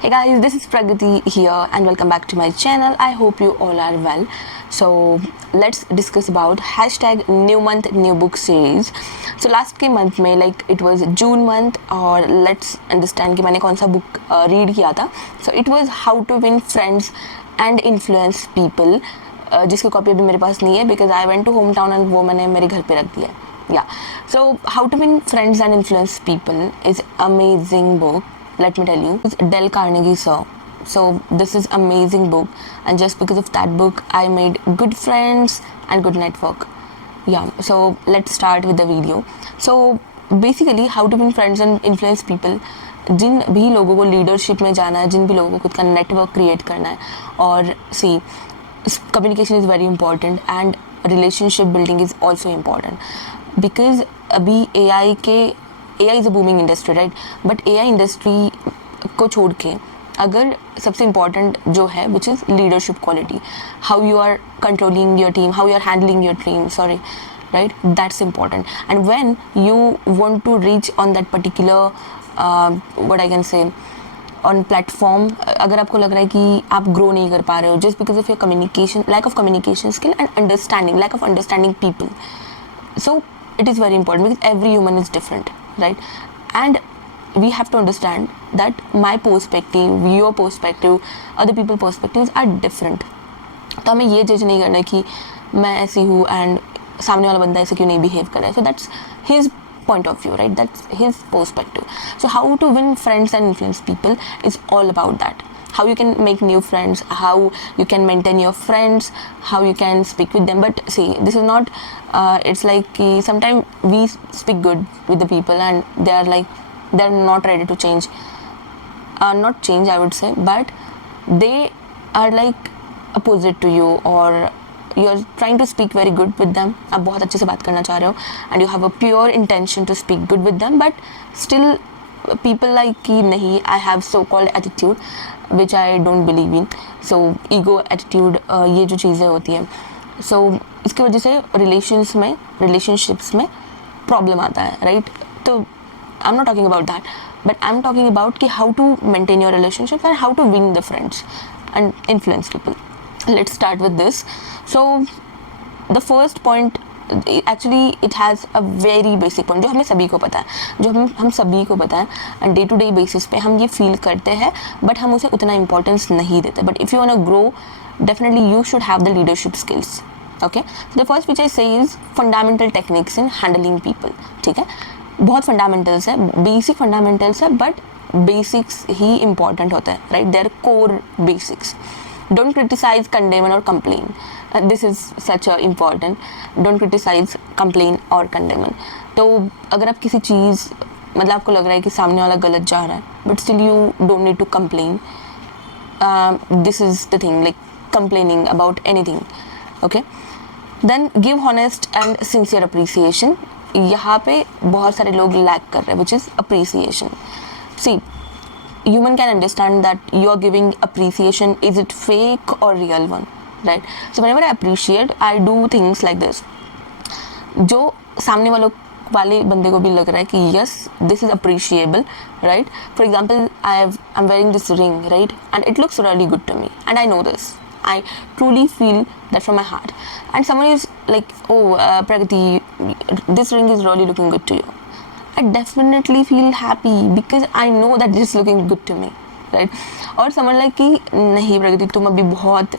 Hey guys, this is Pragati here and welcome back to my channel. I hope you all are well. So let's discuss about hashtag new month new book series. So last के month में like it was June month और let's understand कि मैंने कौन सा book read किया था. So it was How to Win Friends and Influence People, जिसकी कॉपी अभी मेरे पास नहीं है because I went to hometown and वो मैंने मेरे घर पे रख दिया है. Yeah, so How to Win Friends and Influence People is amazing book. Let me tell you, it's Dale Carnegie sir. So this is amazing book, and just because of that book I made good friends and good network. Yeah, so let's start with the video. So basically How to Win Friends and Influence People, जिन भी लोगों को leadership में जाना है, जिन भी लोगों को खुद का नेटवर्क क्रिएट करना है, और see communication is very important and relationship building is also important because अभी AI is a booming industry right. But AI industry को छोड़ के अगर सबसे इम्पॉर्टेंट जो है which is leadership quality, how you are controlling your team, how you are handling your team, sorry right, that's important. And when you want to reach on that particular what I can say on platform, अगर आपको लग रहा है कि आप grow नहीं कर पा रहे हो just because of your communication, lack of communication skill and understanding, lack of understanding people, so it is very important because every human is different, right? And we have to understand that my perspective, your perspective, other people perspectives are different. तो हमें ये जज नहीं करना कि मैं ऐसी हूँ एंड सामने वाला बंदा ऐसे क्यों नहीं बिहेव कर रहा है. So that's his point of view, right? That's his perspective. So how to win friends and influence people is all about that. How you can make new friends, how you can maintain your friends, how you can speak with them. But see, this is not it's like sometimes we speak good with the people and they are like they're not ready to change, not change I would say, but they are like opposite to you, or you are trying to speak very good with them. आप बहुत अच्छे से बात करना चाह रहे हो and you have a pure intention to speak good with them, but still people like कि नहीं, I have so called attitude which I don't believe in. So ego attitude, ये जो चीज़ें होती हैं, so इसकी वजह से relationships में problem आता है, right? तो I'm not talking about that, but I'm talking about कि how to maintain your relationship and how to win the friends and influence people. Let's start with this. So the first point, actually it has a very basic point जो हमें सभी को पता है, जो हम सभी को पता है and day to day basis पे हम ये feel करते हैं but हम उसे उतना importance नहीं देते. But if you want to grow, definitely you should have the leadership skills. Okay, so the first which I say is fundamental techniques in handling people. ठीक है, बहुत fundamentals है, basic fundamentals है, but basics ही important होता है, right? They are core basics. Don't criticize, condemn or complain. This is such a important. Don't criticize, complain or condemn. तो अगर आप किसी चीज़ मतलब आपको लग रहा है कि सामने वाला गलत जा रहा है, but still you don't need to complain. This is the thing, like complaining about anything. Okay. Then give honest and sincere appreciation. यहाँ पे बहुत सारे लोग lack कर रहे हैं, which is appreciation. See, human can understand that you are giving appreciation, is it fake or real one, right? So whenever I appreciate, I do things like this जो सामने वाले बंदे को भी लग रहा है कि yes, this is appreciable, right? For example, I'm wearing this ring, right? And it looks really good to me and I know this, I truly feel that from my heart, and someone is like, oh Pragati, this ring is really looking good to you. I definitely feel happy because I know that this is looking good to me, right? और someone like कि नहीं प्रगति तुम अभी बहुत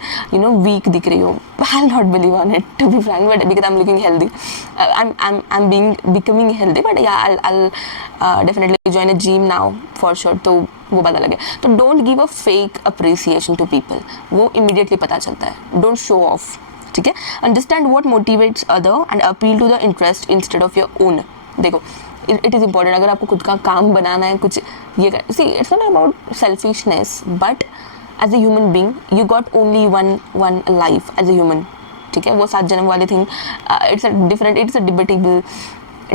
weak दिख रही हो. I'll not believe on it, to be frank, but because I'm looking healthy, I'm becoming healthy, but yeah, I'll definitely join a gym now for sure. तो वो पता लगे. तो don't give a fake appreciation to people. वो immediately पता चलता है. Don't show off. ठीक है? Understand what motivates other and appeal to the interest instead of your own. देखो, it is important. अगर आपको खुद का काम बनाना है, कुछ ये कर, see, it's not about selfishness, but as a human being you got only one life as a human. ठीक है, वो 7 जन्म वाले थिंग, it's a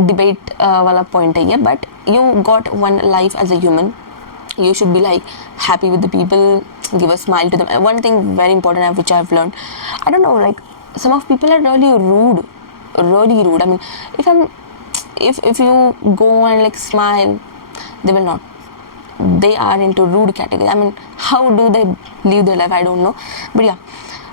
debate वाला point है ये, but you got one life as a human. You should be like happy with the people, give a smile to them. One thing very important which I've learned, I don't know, like some of people are really rude. I mean, if you go and like smile, they will not. they are into rude category. I mean, how do they live their life? I don't know. But yeah,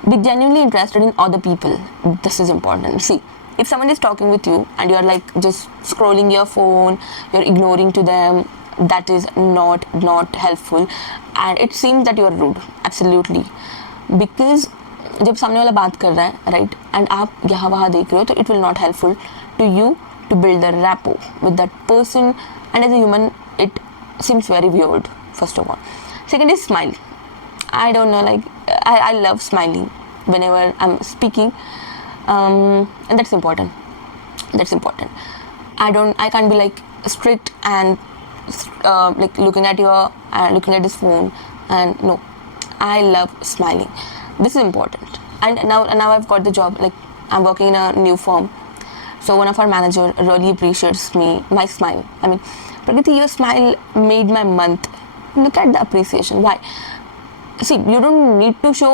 be genuinely interested in other people. This is important. See, if someone is talking with you and you're like just scrolling your phone, you're ignoring to them, that is not helpful, and it seems that you're rude. Absolutely. Because जब सामने वाला बात कर रहा है, right, and आप यहाँ वहाँ देख रहे हो, तो it will not helpful to you to build the rapport with that person, and as a human it seems very weird, first of all. Second is smile. I don't know, like I love smiling whenever I'm speaking, and that's important. I can't be like strict and like looking at this phone, and no, I love smiling. This is important. And now I've got the job, like I'm working in a new firm. So one of our manager really appreciates my smile. I mean, Prakriti, your smile made my month. Look at the appreciation. Why? See, you don't need to show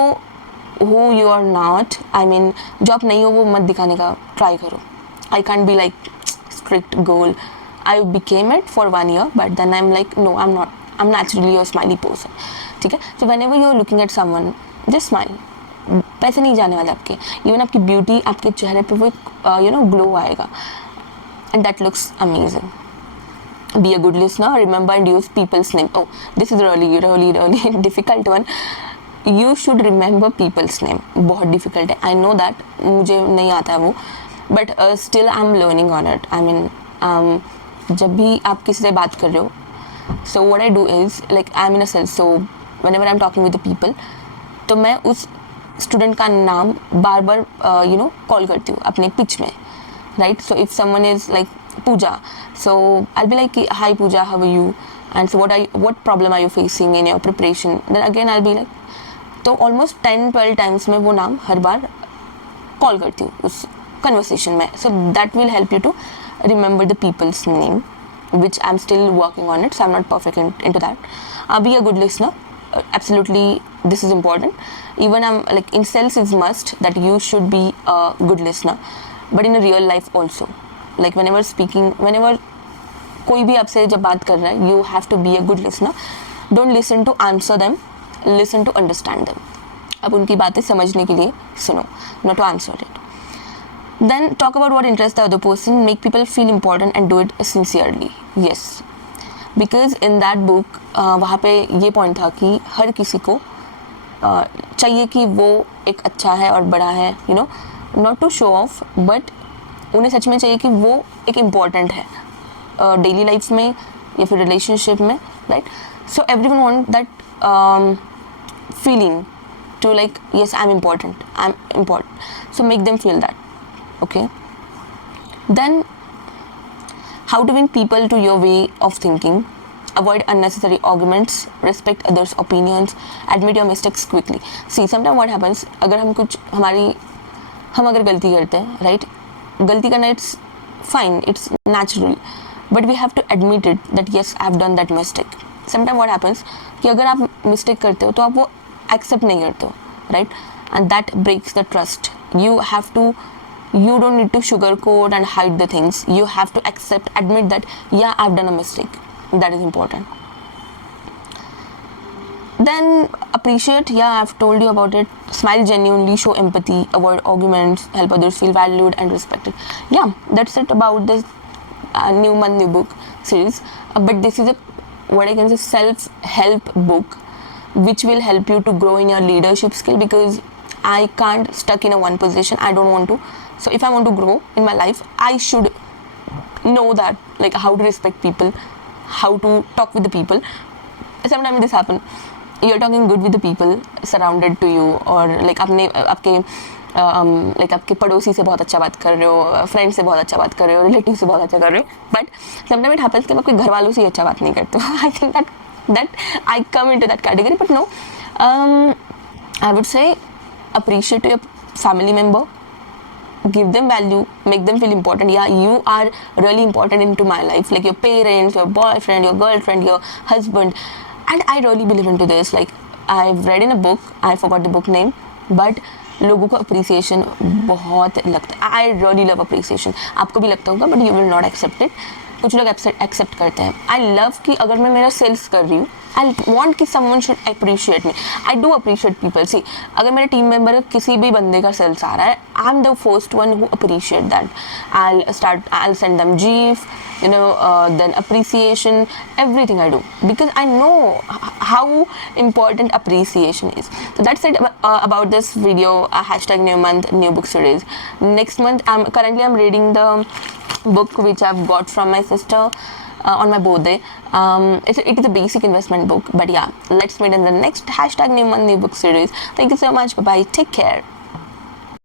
who you are not. I mean, जो आप नहीं हो वो मत दिखाने का try करो. I can't be like strict goal. I became it for 1 year, but then I'm like, no, I'm not. I'm naturally a smiley person. ठीक है? So whenever you're looking at someone, just smile. पैसे नहीं जाने वाले आपके, even आपकी beauty, आपके चेहरे पे वो ग्लो आएगा, and that looks amazing. Be a good listener, remember and use people's name. Oh, this is really difficult one. You should remember people's name. बहुत डिफिकल्ट है, आई नो दैट, मुझे नहीं आता है वो, but still I am learning on it. I mean, जब भी आप किसी से बात कर रहे हो, so what I do is like I am in a sales, so whenever I am talking with the people, तो मैं उस स्टूडेंट का नाम बार बार कॉल करती हूँ अपने पिच में, right. So if someone is like Puja, so I be like hi Puja, how are you, and so what problem are you facing in your preparation. Then again I be like, तो almost 10-12 times में वो नाम हर बार call करती हूँ उस conversation में. So that will help you to remember the people's name, which I'm still working on it, so I'm not perfect into that. Be a good listener. Absolutely, this is important. Even I'm like in sales, it's must that you should be a good listener, but in a real life also, like whenever speaking, whenever कोई भी आपसे जब बात कर रहा है, you have to be a good listener. Don't listen to answer them, listen to understand them. अब उनकी बातें समझने के लिए सुनो, not to answer it. Then talk about what interests the other person, make people feel important and do it sincerely. Yes, because in that book वहाँ पे ये पॉइंट था कि हर किसी को चाहिए कि वो एक अच्छा है और बड़ा है, you know, not to show off, but उन्हें सच में चाहिए कि वो एक इम्पॉर्टेंट है डेली लाइफ में या फिर रिलेशनशिप में, right. So everyone want that feeling to like yes I am important, so make them feel that. Okay, then how to win people to your way of thinking. Avoid unnecessary arguments, respect others' opinions, admit your mistakes quickly. See, sometimes what happens, अगर हम अगर गलती करते हैं, right, गलती करना it's fine, it's natural, but we have to admit it that yes, I've done that mistake. Sometimes what happens कि अगर आप mistake करते हो तो आप वो accept नहीं करते हो, right, and that breaks the trust. You don't need to sugarcoat and hide the things. You have to admit that, yeah, I've done a mistake. That is important. Then appreciate, yeah, I've told you about it. Smile genuinely, show empathy, avoid arguments, help others feel valued and respected. Yeah, that's it about this New Month, New Book series. But this is what I can say, self-help book, which will help you to grow in your leadership skill, because I can't stuck in a one position. I don't want to. So if I want to grow in my life, I should know that, like, how to respect people, how to talk with the people. Sometimes this happen, you're talking good with the people surrounded to you, or like आपके पड़ोसी से बहुत अच्छा बात कर रहे हो, friend से बहुत अच्छा बात कर रहे हो, रिलेटिव से बहुत अच्छा कर रहे हो, बट समटाइम इट हैपेंस कि आप अपने घर वालों से ही अच्छा बात नहीं करते हो. I think that I come into that category, but no, I would say appreciate your family member, give them value, make them feel important. Yeah, you are really important into my life, like your parents, your boyfriend, your girlfriend, your husband. And I really believe into this. Like, I've read in a book, I forgot the book name, but लोगों को appreciation बहुत लगता है. I really love appreciation. आपको भी लगता होगा, but you will not accept it. कुछ लोग एक्सेप्ट करते हैं. आई लव कि अगर मैं मेरा सेल्स कर रही हूँ, आई वॉन्ट कि someone should appreciate me. I do appreciate people. See, अगर मेरे टीम मेंबर का किसी भी बंदे का सेल्स आ रहा है, I am the first one who appreciate that. I'll send them GIF, then appreciation, everything I do, because I know how important appreciation is. So that's it about this video, hashtag new month, new book series. Next month, I'm reading the book which I've got from my sister on my birthday. It is a basic investment book, but yeah, let's meet in the next hashtag new month, new book series. Thank you so much. Bye bye. Take care.